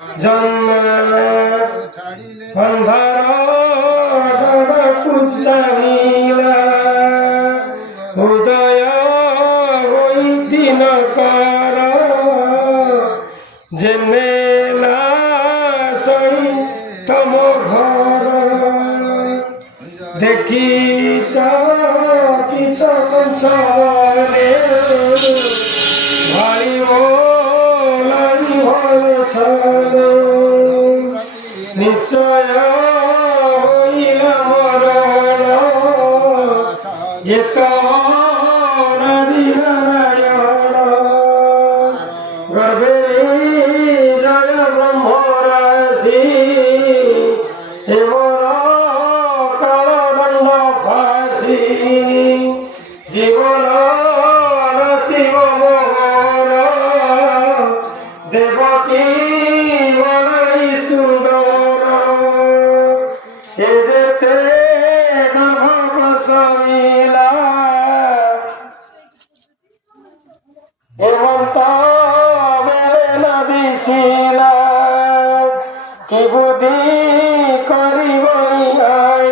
জন্ম ଅନ୍ଧାର ଡରକୁ ଚାହିଁଲା ଉଦୟ ହୋଇ ଦିନକର ଯେନେ ନା ସହି ତମ ଘର ଦେଖିଛ ଗୀତ କଂସରେ ଭାଳିବ লাই ভরে ছাড়ো নিশ্চয় হইল মরণ এত নারায়ণ গর্ভে জয় ব্রহ্ম রাশি হেমর কালদণ্ড ফাঁসি জীবন শিব মোহন দেবকী বলাই সুন্দর এ যেতে গর্ভ বসাইলা হেমন্ত বেলে না দিছিলা কি বুদ্ধি করিব নাই